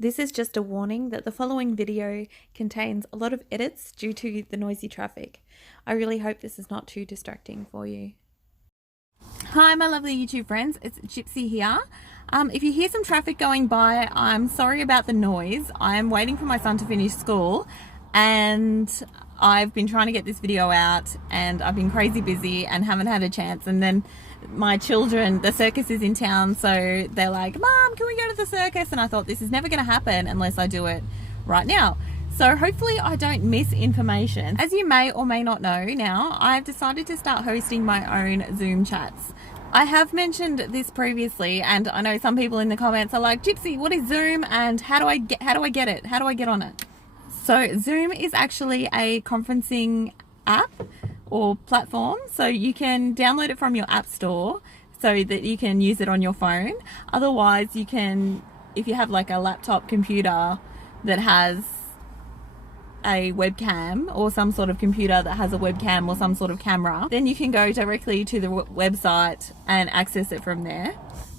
This is just a warning that the following video contains a lot of edits due to the noisy traffic. I really hope this is not too distracting for you. Hi my lovely YouTube friends, it's Gypsy here. If you hear some traffic going by, I'm sorry about the noise. I'm waiting for my son to finish school and I've been trying to get this video out and I've been crazy busy and haven't had a chance, and then my children, the circus is in town, so they're like, Mom, can we go to the circus? And I thought, this is never going to happen unless I do it right now. So hopefully I don't miss information. As you may or may not know now, I've decided to start hosting my own Zoom chats. I have mentioned this previously, and I know some people in the comments are like, Gypsy, what is Zoom and how do I get it? How do I get on it? So Zoom is actually a conferencing app or platform, so you can download it from your app store so that you can use it on your phone. Otherwise you can, if you have like a laptop computer that has a webcam or some sort of computer that has a webcam or some sort of camera, then you can go directly to the website and access it from there.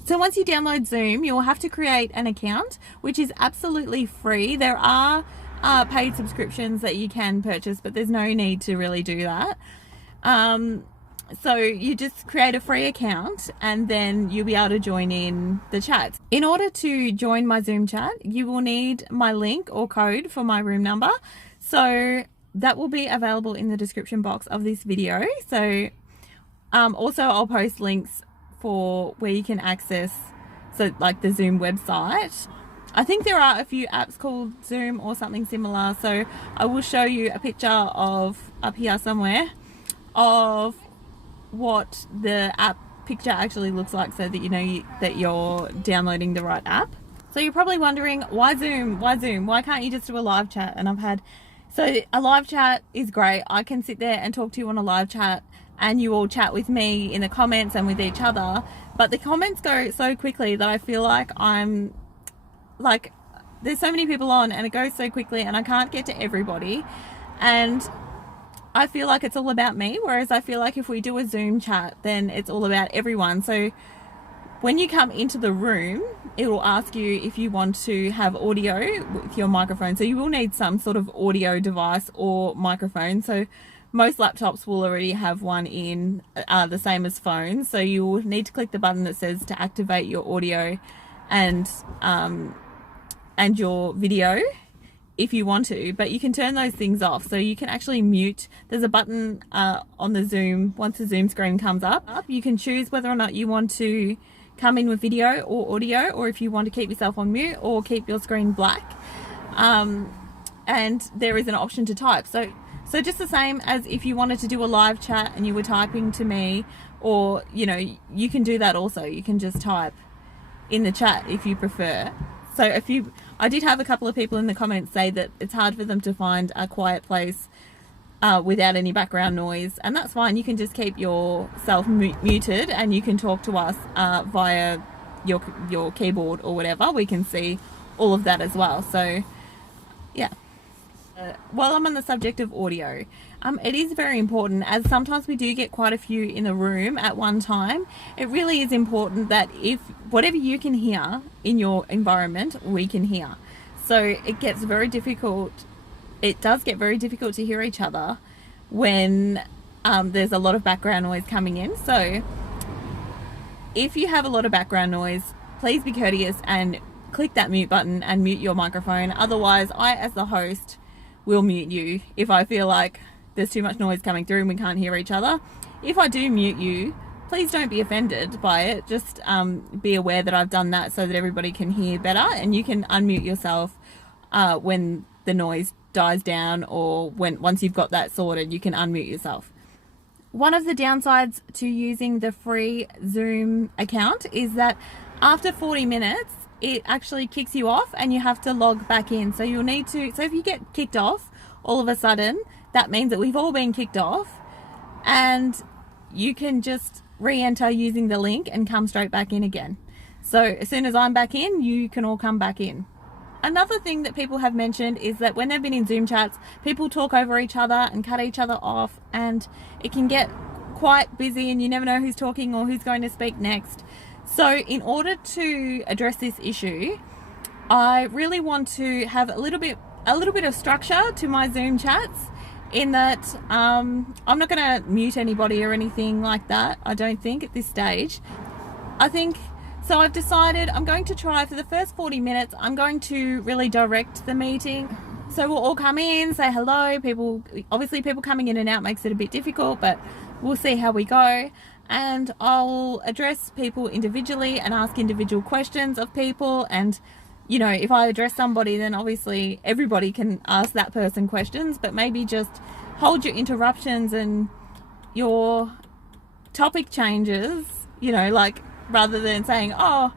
So once you download Zoom, you'll have to create an account, which is absolutely free. There are paid subscriptions that you can purchase, but there's no need to really do that. So you just create a free account and then you'll be able to join in the chat. In order to join my Zoom chat, you will need my link or code for my room number. So that will be available in the description box of this video. So also I'll post links for where you can access, so like the Zoom website. I think there are a few apps called Zoom or something similar, so I will show you a picture of, up here somewhere, of what the app picture actually looks like so that you know that you're downloading the right app. So you're probably wondering, why Zoom? Why Zoom? Why can't you just do a live chat? And so a live chat is great. I can sit there and talk to you on a live chat and you all chat with me in the comments and with each other, but the comments go so quickly that I feel like there's so many people on and it goes so quickly and I can't get to everybody, and I feel like it's all about me, whereas I feel like if we do a Zoom chat then it's all about everyone. So when you come into the room, it will ask you if you want to have audio with your microphone, so you will need some sort of audio device or microphone. So most laptops will already have one in, the same as phones, so you will need to click the button that says to activate your audio and your video if you want to, but you can turn those things off. So you can actually mute. There's a button on the Zoom, once the Zoom screen comes up, you can choose whether or not you want to come in with video or audio, or if you want to keep yourself on mute or keep your screen black. And there is an option to type. So just the same as if you wanted to do a live chat and you were typing to me, or you know, you can do that also. You can just type in the chat if you prefer. So I did have a couple of people in the comments say that it's hard for them to find a quiet place without any background noise, and that's fine. You can just keep yourself muted and you can talk to us via your keyboard or whatever. We can see all of that as well. So yeah. While I'm on the subject of audio, it is very important, as sometimes we do get quite a few in the room at one time. It really is important that if whatever you can hear in your environment, we can hear. So it gets very difficult. It does get very difficult to hear each other when there's a lot of background noise coming in. So if you have a lot of background noise, please be courteous and click that mute button and mute your microphone. Otherwise, I, as the host, will mute you if I feel like there's too much noise coming through and we can't hear each other. If I do mute you, please don't be offended by it. Just be aware that I've done that so that everybody can hear better, and you can unmute yourself when the noise dies down, or once you've got that sorted, you can unmute yourself. One of the downsides to using the free Zoom account is that after 40 minutes it actually kicks you off and you have to log back in. So you'll need to, so if you get kicked off all of a sudden, that means that we've all been kicked off, and you can just re-enter using the link and come straight back in again. So as soon as I'm back in, you can all come back in. Another thing that people have mentioned is that when they've been in Zoom chats, people talk over each other and cut each other off, and it can get quite busy and you never know who's talking or who's going to speak next. So in order to address this issue, I really want to have a little bit of structure to my Zoom chats, in that I'm not going to mute anybody or anything like that, I don't think, at this stage. So I've decided I'm going to try for the first 40 minutes, I'm going to really direct the meeting. So we'll all come in, say hello. Obviously people coming in and out makes it a bit difficult, but we'll see how we go. And I'll address people individually and ask individual questions of people. And, you know, if I address somebody, then obviously everybody can ask that person questions, but maybe just hold your interruptions and your topic changes, you know, like, rather than saying, oh,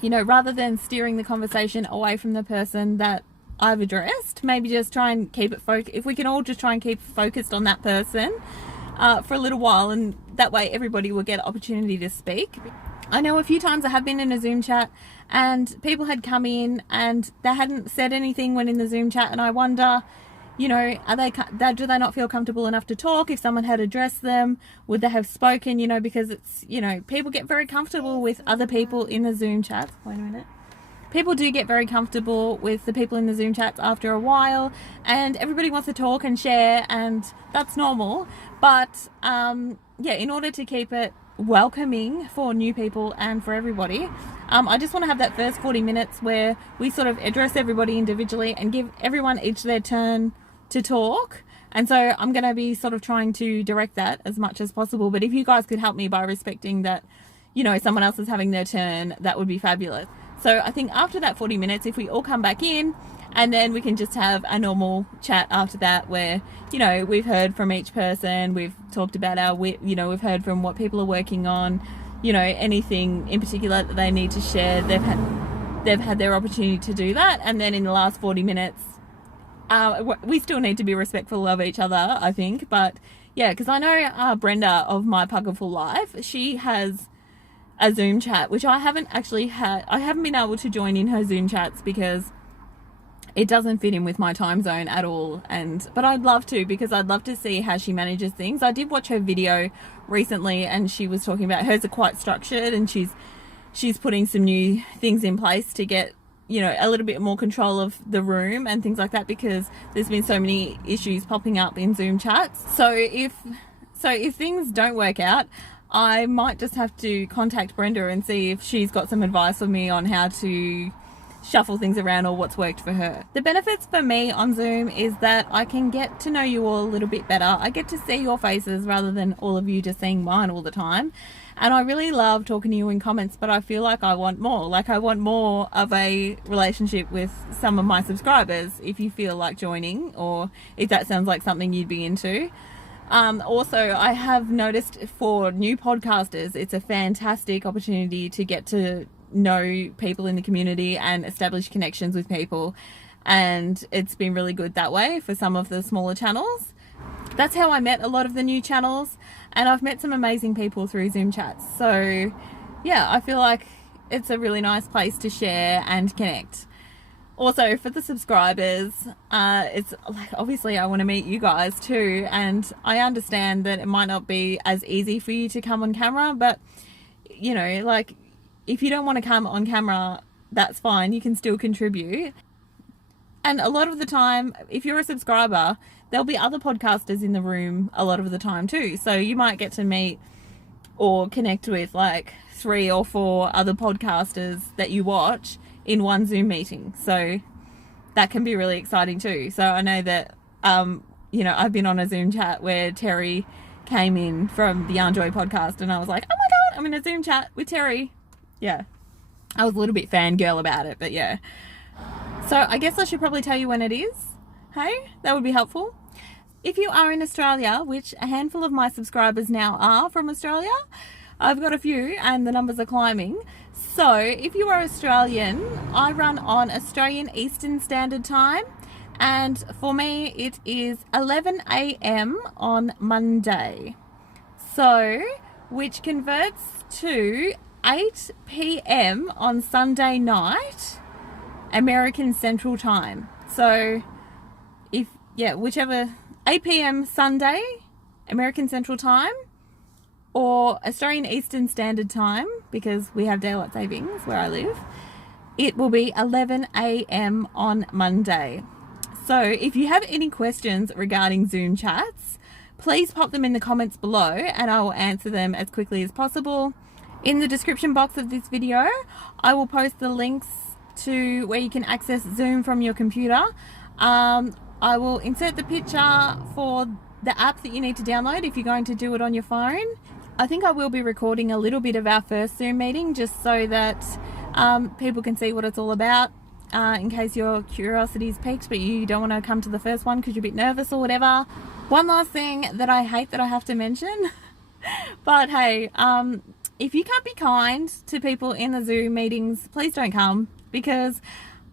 you know, rather than steering the conversation away from the person that I've addressed, maybe just try and keep it focused. If we can all just try and keep focused on that person for a little while, and that way everybody will get an opportunity to speak. I know a few times I have been in a Zoom chat and people had come in and they hadn't said anything when in the Zoom chat, and I wonder, you know, do they not feel comfortable enough to talk? If someone had addressed them, would they have spoken? You know, because it's, you know, people get very comfortable with other people in the Zoom chats. Wait a minute. People do get very comfortable with the people in the Zoom chats after a while, and everybody wants to talk and share, and that's normal. But yeah, in order to keep it welcoming for new people and for everybody, I just want to have that first 40 minutes where we sort of address everybody individually and give everyone each their turn to talk. And so I'm going to be sort of trying to direct that as much as possible. But if you guys could help me by respecting that, you know, someone else is having their turn, that would be fabulous. So I think after that 40 minutes, if we all come back in, and then we can just have a normal chat after that where, you know, we've heard from each person, we've talked about you know, we've heard from what people are working on, you know, anything in particular that they need to share, they've had their opportunity to do that. And then in the last 40 minutes, we still need to be respectful of each other, I think. But yeah, because I know Brenda of My Puggerful Life, she has a Zoom chat, which I haven't been able to join in her Zoom chats because it doesn't fit in with my time zone at all. But I'd love to, because I'd love to see how she manages things. I did watch her video recently and she was talking about hers are quite structured, and she's putting some new things in place to get, you know, a little bit more control of the room and things like that, because there's been so many issues popping up in Zoom chats. So if things don't work out, I might just have to contact Brenda and see if she's got some advice for me on how to shuffle things around or what's worked for her. The benefits for me on Zoom is that I can get to know you all a little bit better. I get to see your faces rather than all of you just seeing mine all the time. And I really love talking to you in comments, but I feel like I want more. Like, I want more of a relationship with some of my subscribers, if you feel like joining, or if that sounds like something you'd be into. Also, I have noticed for new podcasters, it's a fantastic opportunity to get to know people in the community and establish connections with people. And it's been really good that way for some of the smaller channels. That's how I met a lot of the new channels, and I've met some amazing people through Zoom chats. So yeah, I feel like it's a really nice place to share and connect. Also, for the subscribers, it's like, obviously I want to meet you guys too, and I understand that it might not be as easy for you to come on camera, but you know, like, if you don't want to come on camera, that's fine, you can still contribute. And a lot of the time, if you're a subscriber, there'll be other podcasters in the room a lot of the time too, so you might get to meet or connect with like 3 or 4 other podcasters that you watch in one Zoom meeting. So that can be really exciting too. So I know that, you know, I've been on a Zoom chat where Terri came in from the Yarnjoy podcast, and I was like, oh my God, I'm in a Zoom chat with Terri. Yeah. I was a little bit fangirl about it, but yeah. So I guess I should probably tell you when it is. Hey, that would be helpful. If you are in Australia, which a handful of my subscribers now are from Australia, I've got a few and the numbers are climbing. So if you are Australian, I run on Australian Eastern Standard Time, and for me it is 11 a.m. on Monday. So, which converts to 8 p.m. on Sunday night, American Central Time. So whichever, 8 p.m. Sunday, American Central Time, or Australian Eastern Standard Time, because we have daylight savings where I live, it will be 11 a.m. on Monday. So if you have any questions regarding Zoom chats, please pop them in the comments below and I will answer them as quickly as possible. In the description box of this video, I will post the links to where you can access Zoom from your computer. I will insert the picture for the app that you need to download if you're going to do it on your phone. I think I will be recording a little bit of our first Zoom meeting just so that people can see what it's all about. In case your curiosity is piqued but you don't want to come to the first one because you're a bit nervous or whatever. One last thing that I hate that I have to mention, but hey, if you can't be kind to people in the Zoom meetings, please don't come, because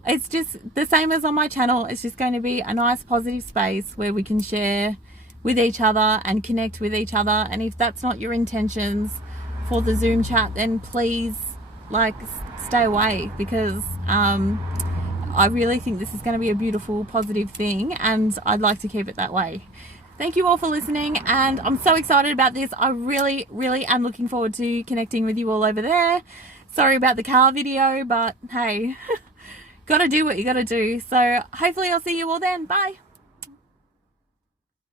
it's just the same as on my channel. It's just going to be a nice positive space where we can share with each other and connect with each other. And if that's not your intentions for the Zoom chat, then please stay away, because I really think this is going to be a beautiful, positive thing, and I'd like to keep it that way. Thank you all for listening, and I'm so excited about this. I really, really am looking forward to connecting with you all over there. Sorry about the car video, but hey, gotta do what you gotta do. So hopefully I'll see you all then. Bye.